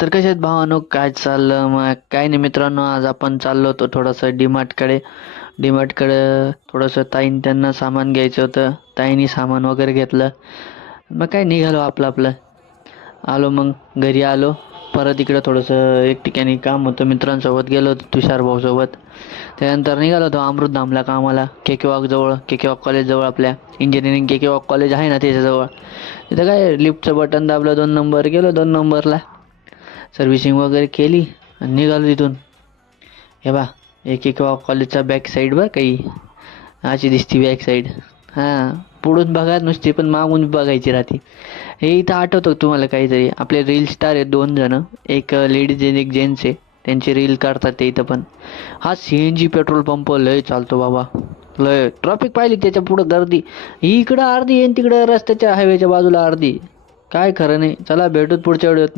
तर कशात भावानो काय चाललं मग काय नाही मित्रांनो. आज आपण चाललो होतो थोडंसं डीमार्टकडे थोडंसं त्यांना सामान घ्यायचं होतं. ताईंनी सामान वगैरे घेतलं. मग काय निघालो आपलं आपलं. आलो मग घरी आलो. परत इकडं थोडंसं एक ठिकाणी काम होतं, मित्रांसोबत गेलो होतो तुषार भाऊसोबत. त्यानंतर निघालो होतो अमृतधामला कामाला, के के वाक कॉलेजजवळ, आपल्या इंजिनिअरिंग के के वाक कॉलेज आहे ना त्याच्याजवळ. तिथं काय लिफ्टचं बटन दाबलं, 2 नंबर गेलो, 2 नंबरला सर्व्हिसिंग वगैरे केली आणि निघालो तिथून. हे बा, एक एक कॉलेजचा बॅक साईड बरं काही अशी दिसती बॅक साईड. हां, पुढून बघा नुसती, पण मागून बघायची राहते. हे इथं आठवतं का तुम्हाला काहीतरी? आपले रील स्टार आहेत 2 जण, एक लेडीज आहे एक जेंट्स आहे. त्यांचे रील काढतात ते इथं पण. हा CNG पेट्रोल पंप लय चालतो बाबा. लय ट्रॉफिक पाहिली त्याच्या पुढं गर्दी. इकडं अर्धी आहे आणि तिकडं रस्त्याच्या हायवेच्या बाजूला अर्धी. काय खरं नाही. चला भेटूत पुढच्या व्हिडिओत.